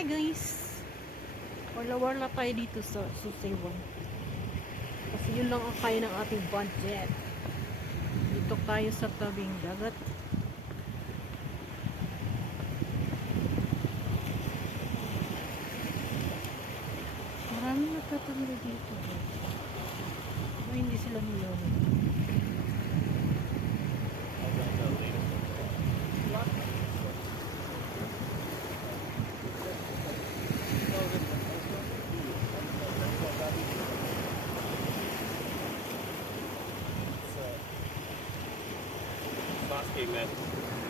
Hi guys! Warla-warla tayo dito sa Susaywan. Kasi yun lang ang kaya ng ating budget. Dito tayo sa tabing dagat. Maraming nagtatanda dito. Pero hindi sila nilolong. Sauce cake, man.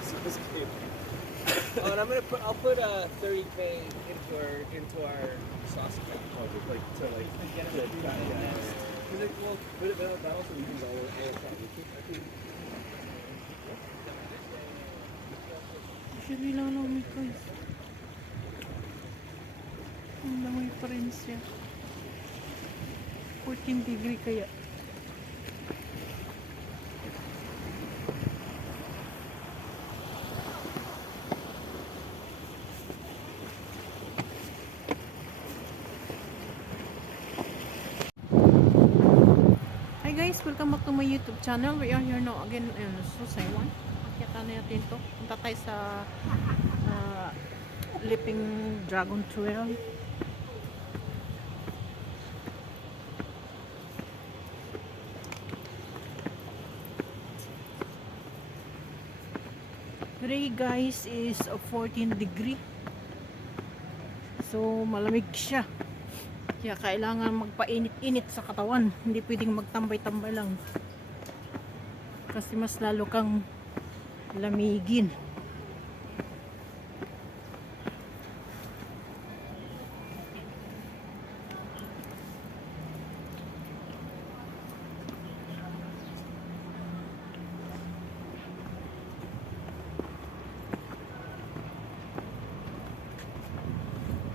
Sauce cake. Oh, and I'll put 30K into our sauce cake. Oh, just like to get it to because it will, but that also uses all the ASL. I think. Usually lang namin guys. Ang lamay pa rin siya. 14 degree kaya. Hi guys, welcome back to my YouTube channel. We are here now again in Susaywan. Akita natin to. Punta tayo sa Leaping Dragon Trail. Today guys is 14 degree. So malamig siya. Kaya kailangan magpainit-init sa katawan. Hindi pwedeng magtambay-tambay lang. Kasi mas lalo kang lamigin.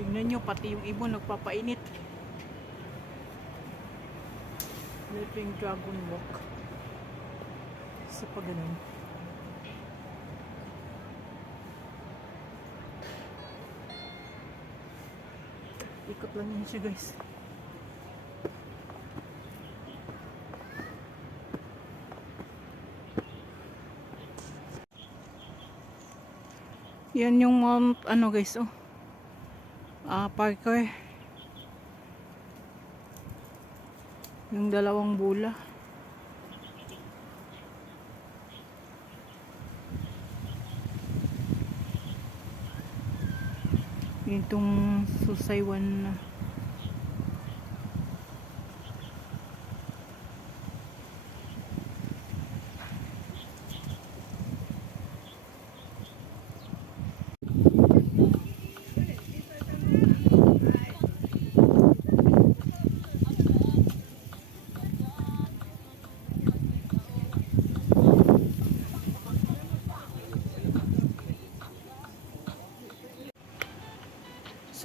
Tingnan nyo, pati yung ibon nagpapainit. Leaping Dragon Walk. Sa pagano'n. Ikot lang yun siya guys. Yan yung Mount ano guys oh. Parker. Yung dalawang bula. Itong Susaywan na.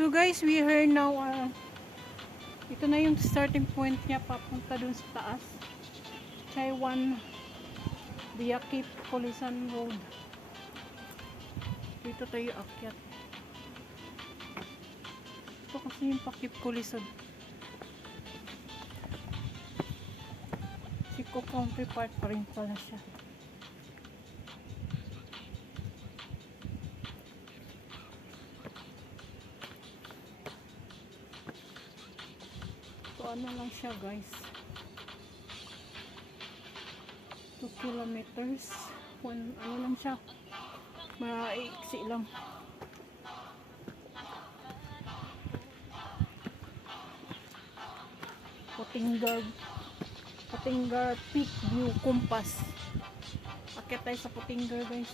So guys, we are now ito na yung starting point niya papunta dun sa taas. Chaiwan Biakip Polisan Road. Dito tayo akyat. Ito kasi yung Pakip Polisan. Siko Country Park pa rin pala siya. So ano lang siya guys, 2 kilometers, ano lang siya, maiksi lang. Putinggar Peak View Compass. Akit tayo sa Putinggar guys.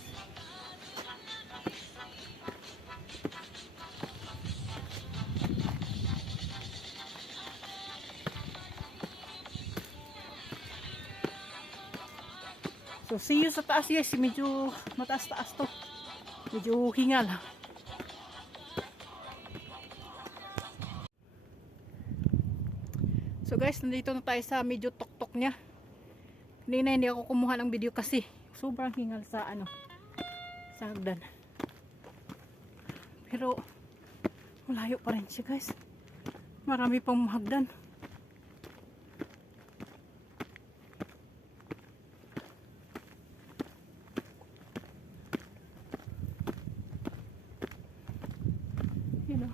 So see you sa taas guys, medyo mataas-taas to. Medyo hingal. So guys, nandito na tayo sa medyo tuktok niya. Hindi ako kumuha ng video kasi sobrang hingal sa sa hagdan. Pero Malayo pa rin siya guys. Marami pang mahagdan. Yun o.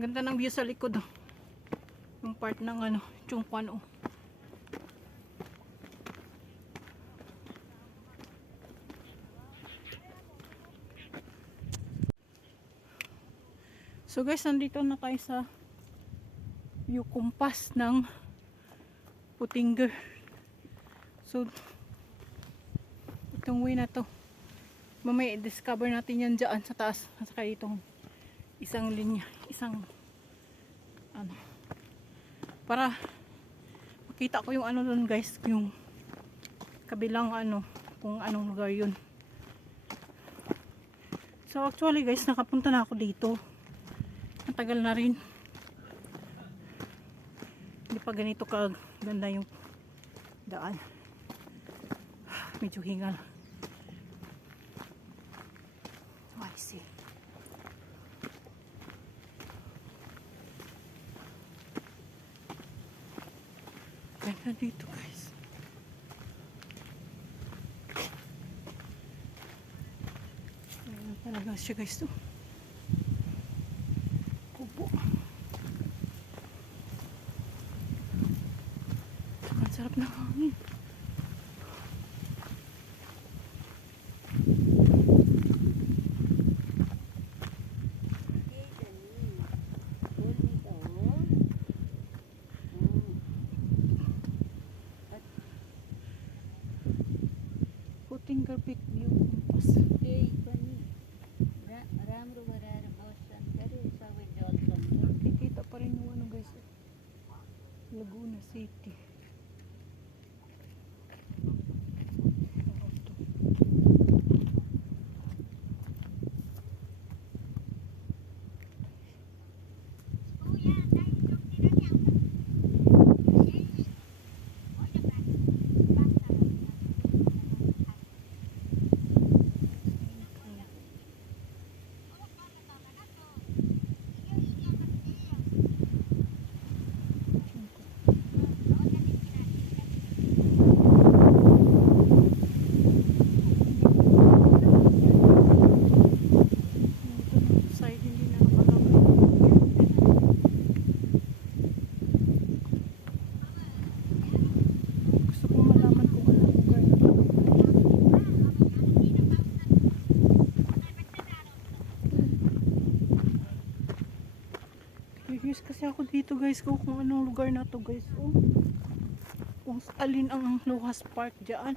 Ganda ng view sa likod oh. Yung part ng ano, Chungpan oh. So guys, nandito na tayo sa view compass ng Putingger. So itong way na to, mamaya i-discover natin yan dyan sa taas. At saka itong isang linya, isang ano, para makita ko yung ano dun guys, yung kabilang ano, kung anong lugar yun. So actually guys, nakapunta na ako dito. Matagal na rin. Hindi pa ganito kaganda yung daan. Medyo hingal. Oh, I see. Ganda dito guys. Ayan talaga siya guys to. Kubo. Ang sarap ng hangin. Putingger Peak View Compass. Nakikita pa rin yung ano guys, Laguna City. Side hindi na nakalagay. Gusto kong malaman kung anong lugar na to. Curious kasi ako dito guys kung anong lugar na to guys. Oh. Kung alin ang Lohas Park dyan.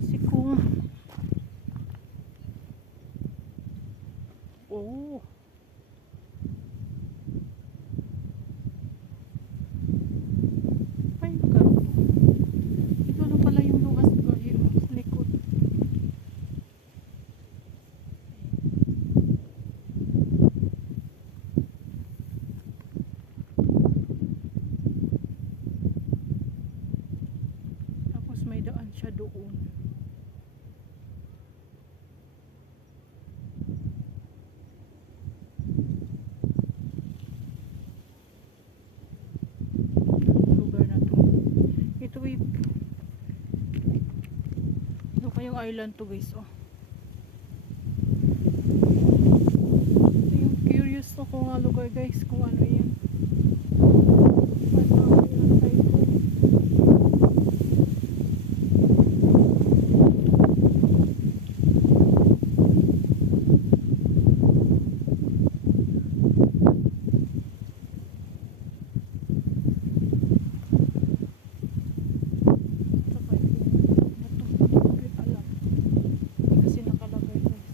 Kasi kung oh, ay karoon. Ito na pala yung Lohas Park yung sa likod. Tapos may daan siya doon. Lugar na to. Ito pa yung island to guys oh. Ito yung curious ako nga lugar guys kung ano yan. Kasi nakalagay guys.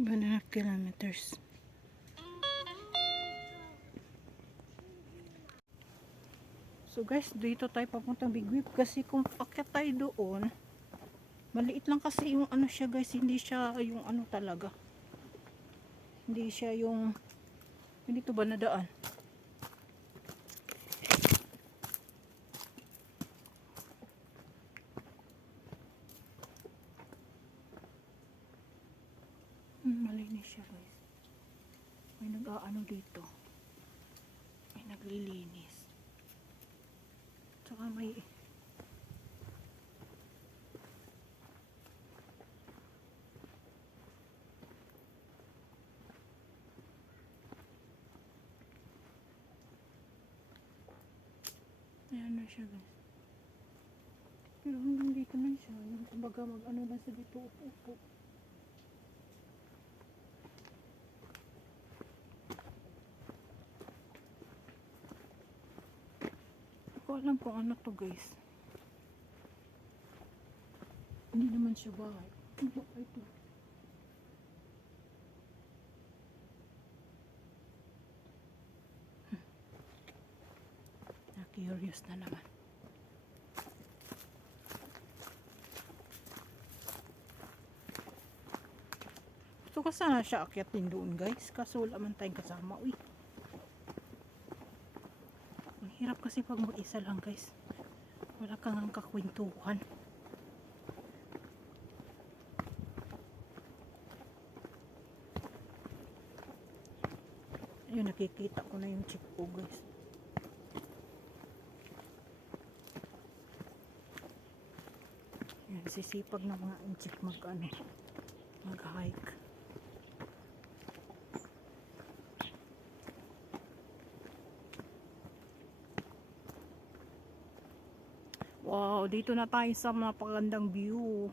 1.5 kilometers. So guys, dito tayo papuntang Big Whip kasi kung akyat tayo doon, maliit lang kasi yung ano siya guys, hindi siya yung ano talaga. Hindi siya yung, hindi to ba nadaan? Malinis siya guys. May nag-aano dito. May naglilinis. Tsaka may ayan na siya guys. Pero hanggang dito na siya. Yung kumbaga mag-ano lang sa dito. Upo. Hindi ko alam kung ano to guys. Hindi naman siya bahay. Ano ba ito? Na-curious na naman. Gusto ko sana siya akyatin doon guys. Kaso wala man tayong kasama. Uy. Ang hirap kasi pag mag-isa lang guys. Wala kang kakwentuhan. Ayun, nakikita ko na yung chick ko guys. Yan, sisipag ng mga chick mag-hike. Wow, dito na tayo sa napakagandang view.